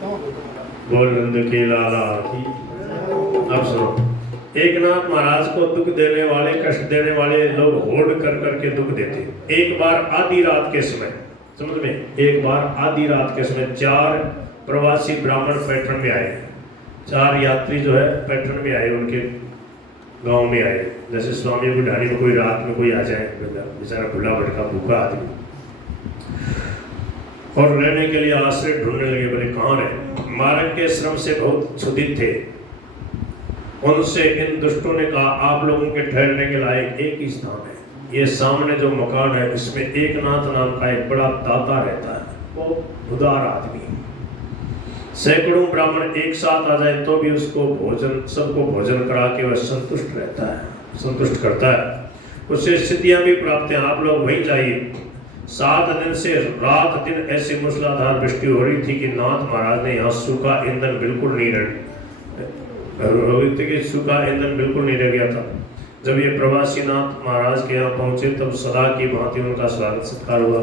बोल नंद के लाला की। अब सुनो, एकनाथ महाराज को दुख देने वाले, कष्ट देने वाले लोग होड़ कर करके दुख देते। एक बार आधी रात के समय, समझ में, एक बार आधी रात के समय 4 प्रवासी ब्राह्मण पैठण में आए। 4 यात्री जो है पैठण में आए, उनके गांव में आए। जैसे स्वामी बुढ़ानी में कोई रात में कोई आ जाए, बेचारा खुला भटका भूखा आदमी, और रहने के लिए आश्रय ढूंढने लगे। बोले कहाँ रहे? मार्ग के श्रम से बहुत क्षुधित थे। उनसे इन दुष्टों ने कहा, आप लोगों के ठहरने के लायक एक ही स्थान है, ये सामने जो मकान है इसमें एकनाथ नाम का एक बड़ा दाता रहता है, वो उदार आदमी है। सैकड़ों ब्राह्मण एक साथ आ जाए तो भी उसको भोजन, सबको भोजन करा के वह संतुष्ट रहता है, संतुष्ट करता है। उससे स्थितियां भी प्राप्त हैं, आप लोग वहीं जाइए। 7 दिन से रात दिन ऐसी मूसलाधार वृष्टि हो रही थी कि नाथ महाराज ने यहाँ सूखा ईंधन बिल्कुल नहीं सूखा ईंधन बिल्कुल नहीं रह गया था। जब ये प्रवासी नाथ महाराज के यहाँ पहुंचे तब सदा की भांति उनका स्वागत सत्कार हुआ।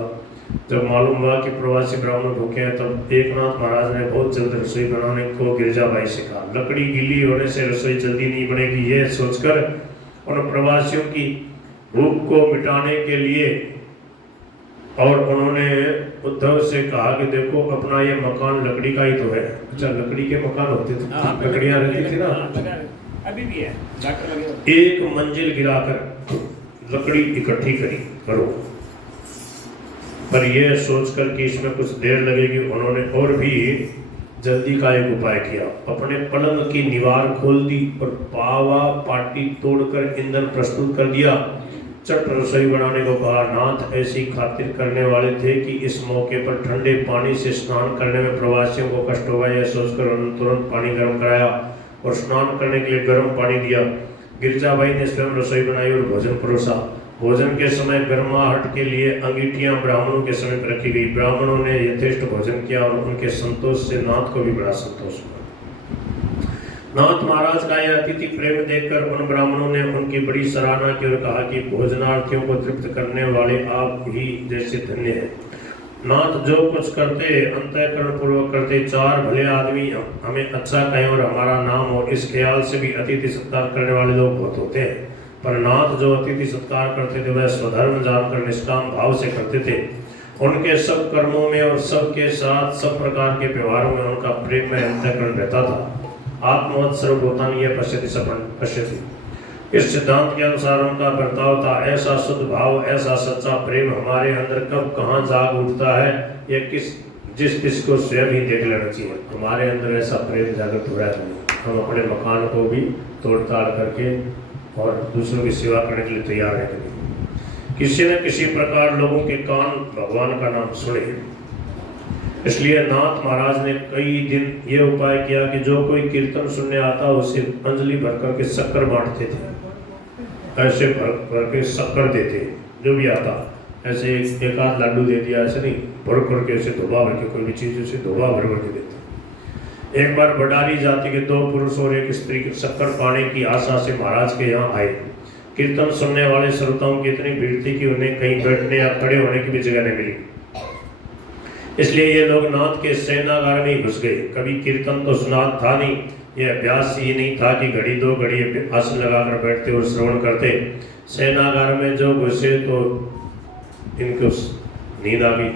जब मालूम हुआ कि प्रवासी ब्राह्मण भूखे हैं तब एकनाथ महाराज ने बहुत जल्द रसोई बनाने को गिरजाबाई से कहा। लकड़ी गीली होने से रसोई जल्दी नहीं बनेगी, यह सोचकर उन प्रवासियों की भूख को मिटाने के लिए और उन्होंने उद्धव से कहा कि देखो अपना ये मकान लकड़ी का ही तो है। अच्छा, लकड़ी के मकान होते थे, लकड़ियां रहती थी ना, अभी भी है। एक मंजिल गिराकर लकड़ी इकट्ठी करो, पर यह सोचकर कि इसमें कुछ देर लगेगी उन्होंने और भी जल्दी का एक उपाय किया। अपने पलंग की दीवार खोल दी और पावा पाटी तोड़कर ईंधन प्रस्तुत कर दिया। चट रसोई बनाने को कहा। नाथ ऐसी खातिर करने वाले थे कि इस मौके पर ठंडे पानी से स्नान करने में प्रवासियों को कष्ट होगा, यह सोचकर उन्होंने तुरंत पानी गर्म कराया और स्नान करने के लिए गर्म पानी दिया। गिरजाबाई ने स्वयं रसोई बनाई और भोजन परोसा। भोजन के समय गर्माहट के लिए अंगीठियां ब्राह्मणों के समीप रखी गई। ब्राह्मणों ने यथेष्ट भोजन किया और उनके संतोष से नाथ को भी बड़ा संतोष हुआ। नाथ महाराज का यह अतिथि प्रेम देखकर उन ब्राह्मणों ने उनकी बड़ी सराहना की और कहा कि भोजनार्थियों को तृप्त करने वाले आप ही जैसे धन्य हैं। नाथ जो कुछ करते अंतःकरण पूर्वक करते, 4 भले आदमी हमें अच्छा कहें और हमारा नाम हो, इस ख्याल से भी अतिथि सत्कार करने वाले लोग बहुत होते हैं। पर नाथ जो अतिथि सत्कार करते थे वह स्वधर्म जानकर निष्काम भाव से करते थे। उनके सब कर्मों में और सबके साथ सब प्रकार के व्यवहारों में उनका प्रेम में अंतःकरण रहता था। आत्मवत् सर्वभूतानि यः पश्यति सपन पश्यति। इस सिद्धांत के अनुसार उनका बर्ताव था। ऐसा शुद्ध भाव, ऐसा सच्चा प्रेम हमारे अंदर कब कहाँ जाग उठता है, यह जिस को स्वयं ही देख लेना चाहिए। हमारे अंदर ऐसा प्रेम जागृत हो रहा है, हम अपने मकान को भी तोड़ ताड़ करके और दूसरों की सेवा करने के लिए तैयार है। किसी न किसी प्रकार लोगों के कान भगवान का नाम सुने। इसलिए नाथ महाराज ने कई दिन ये उपाय किया कि जो कोई कीर्तन सुनने आता उसे अंजलि भर करके शक्कर बांटते थे। ऐसे भर के शक्कर देते, जो भी आता ऐसे एक आध लाडू दे दिया, ऐसे नहीं, भर करके ऐसे धोबा भर के, कोई भी चीज़ उसे धोबा भर के देते। एक बार बडारी जाति के 2 पुरुष और एक स्त्री शक्कर पाने की आशा से महाराज के यहाँ आए। कीर्तन सुनने वाले श्रोताओं की इतनी भीड़ थी कि उन्हें कहीं बैठने या खड़े होने की भी जगह नहीं मिली। इसलिए ये लोग नाथ के शयनागार में घुस गए। कभी कीर्तन तो सुना था नहीं, यह अभ्यास ही नहीं था कि घड़ी 2 घड़ी आसन लगाकर बैठते और श्रवण करते। शयनागार में जो घुसे तो इनको नींद आ गई।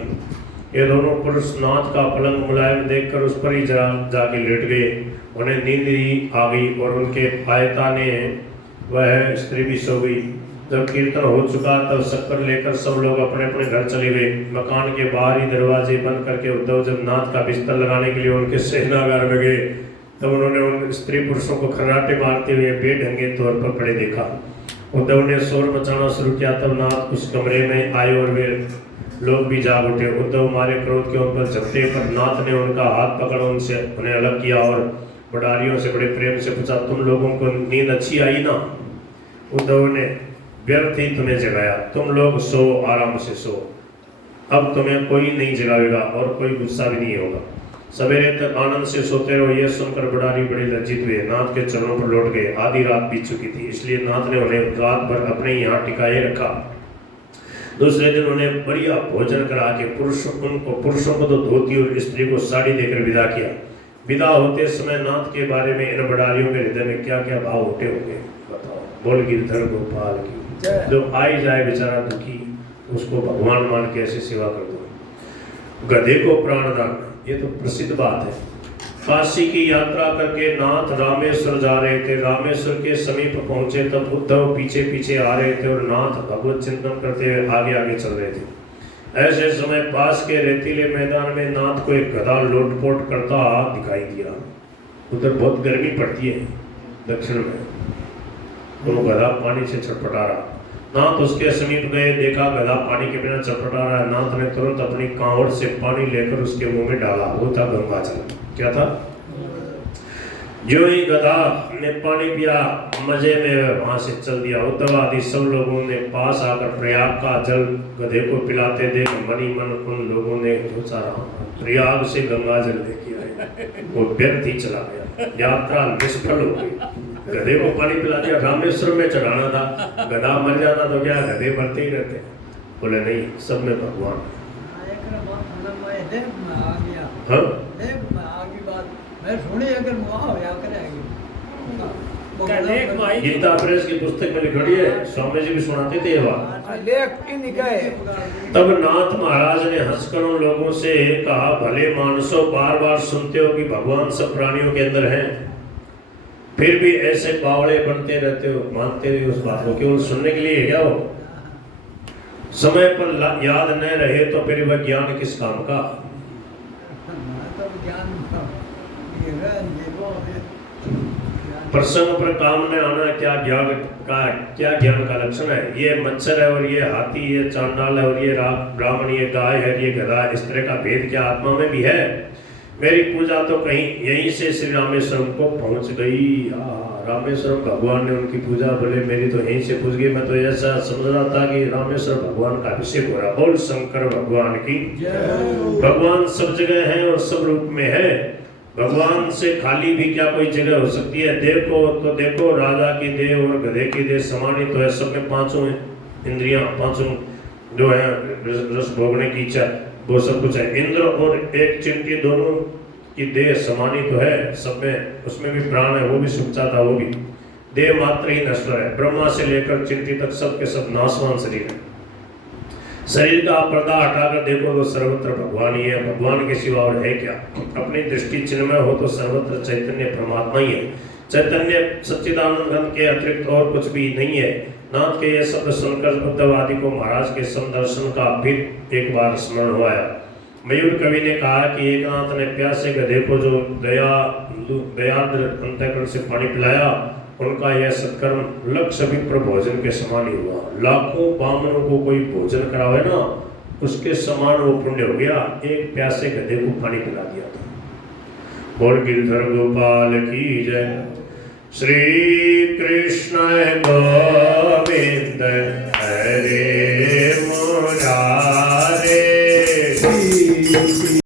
ये दोनों पुरुष नाथ का पलंग मुलायम देखकर उस पर ही जाके लेट गए। उन्हें नींद ही आ गई और उनके आयता ने वह स्त्री भी सो गई। जब कीर्तन हो चुका तब शक्कर लेकर सब लोग अपने अपने घर चले गए। मकान के बाहर ही दरवाजे बंद करके उद्धव जब नाथ का बिस्तर लगाने के लिए उनके शयनागार में गए तब उन्होंने उन स्त्री पुरुषों को खर्राटे मारते हुए बेढंगे तौर पर पड़े देखा। उद्धव ने शोर मचाना शुरू किया। तब नाथ उस कमरे में आए और वे लोग भी जाग उठे। उद्धव मारे क्रोध के ऊपर झपटे पर नाथ ने उनका हाथ पकड़ उन्हें अलग किया और बडारियों से बड़े प्रेम से पूछा, तुम लोगों को नींद अच्छी आई ना? उद्धव ने, व्यर्थ ही तुम्हें जगाया, तुम लोग सो, आराम से सो, अब तुम्हें कोई नहीं जगाएगा और कोई गुस्सा भी नहीं होगा। सवेरे तक आनंद से सोते रहो। यह सुनकर बडारी बड़े लज्जित हुए, नाथ के चरणों पर लौट गए। आधी रात बीत चुकी थी, इसलिए नाथ ने उन्हें रात भर अपने यहाँ टिकाए रखा। दूसरे दिन उन्हें बढ़िया भोजन करा के पुरुषों को तो धोती और स्त्री को साड़ी देकर विदा किया। विदा होते समय नाथ के बारे में इन बड़ारियों के हृदय में क्या क्या भाव उठे होंगे बताओ। बोल गिरधर गोपाल की। जो आई जाए बेचारा दुखी, उसको भगवान मान के ऐसे सेवा कर दो। गधे को प्राणदान, ये तो प्रसिद्ध बात है। काशी की यात्रा करके नाथ रामेश्वर जा रहे थे। रामेश्वर के समीप पहुंचे तब उद्धव पीछे पीछे आ रहे थे और नाथ भगवत चिंतन करते हुए आगे आगे चल रहे थे। ऐसे समय पास के रेतीले मैदान में नाथ को एक गधा लोटपोट करता दिखाई दिया। उधर बहुत गर्मी पड़ती है दक्षिण में, तो वो गधा पानी से छटपटा रहा। नाथ उसके समीप गए, देखा गधा पानी के बिना छटपटा रहा है। नाथ ने तुरंत अपनी कांवड़ से पानी लेकर उसके मुंह में डाला। वो था गंगा जल। क्या था? जो ही गधा ने पानी पिया, मजे में वहां से चल दिया। उद्धव आदि सब लोगों ने पास आकर प्रयाग का जल गधे को पिलाते देख मनी मन उन लोगों ने सोचा रहा प्रयाग से गंगा जल लेके आए। वो व्यर्थ ही चला गया, यात्रा निष्फल हो गई। गधे को पानी पिला दिया, रामेश्वर में चढ़ाना था। गधा मर जाता तो क्या, गधे मरते ही रहते। बोले नहीं, सब में भगवान। हाँ गीता प्रेस की पुस्तक में लिखी है, स्वामी जी भी सुनाते थे ये बात। तब नाथ महाराज ने हंसकर उन लोगों से कहा, भले मानसो बार बार सुनते हो कि भगवान सब प्राणियों के अंदर हैं, फिर भी ऐसे बावड़े बनते रहते हो, मानते हो उस बात को, केवल सुनने के लिए क्या हो? समय पर याद न रहे तो फिर वह ज्ञान किस काम का? प्रसंग पर काम में आना क्या ज्ञान का लक्षण है? ये मच्छर है और ये हाथी, ये चांडाल है और ये ब्राह्मण, ये गाय है, ये गधा, इस तरह का भेद क्या आत्मा में भी है? मेरी पूजा तो कहीं यहीं से श्री रामेश्वरम को पहुंच गई। रामेश्वरम भगवान ने उनकी पूजा, बोले मेरी तो यहीं से पूछ गई। मैं तो ऐसा समझ रहा था कि रामेश्वर भगवान का अभिषेक हो रहा। बोल शंकर भगवान की। भगवान सब जगह है और सब रूप में है। भगवान से खाली भी क्या कोई जगह हो सकती है? देखो तो देखो, राजा की देह और गधे की देह समान ही तो है। सब में पांचों इंद्रियां, पांचों जो है रस भोगने की इच्छा, वो सब कुछ है। इंद्र और एक चिंटी दोनों की देह समान ही तो है। सब में उसमें भी प्राण है, वो भी सुख चाहता, वो भी देह मात्र ही नश्वर है। ब्रह्मा से लेकर चिंटी तक सब के सब नाशवान शरीर है। शरीर का पर्दा हटाकर देखो तो सर्वत्र भगवान ही है। भगवान के सिवा और है क्या? अपनी दृष्टि चिन्मय हो तो सर्वत्र चैतन्य परमात्मा ही है। चैतन्य सच्चिदानंद घन के अतिरिक्त और कुछ भी नहीं है। नाथ के ये शब्द सुनकर उद्धव आदि को महाराज के समदर्शन का फिर एक बार स्मरण हुआ। मयूर कवि ने कहा कि एक नाथ ने प्यासे गधे को जो दयाद्र अंतःकरण से पानी पिलाया, उनका यह सत्कर्म लक्ष्य विप्र भोजन के समान ही हुआ। लाखों बामनों को कोई भोजन करावे ना, उसके समान वो पुण्य हो गया। एक प्यासे गधे को पानी पिला दिया था। बोल गिरधर गोपाल की जय। श्री कृष्ण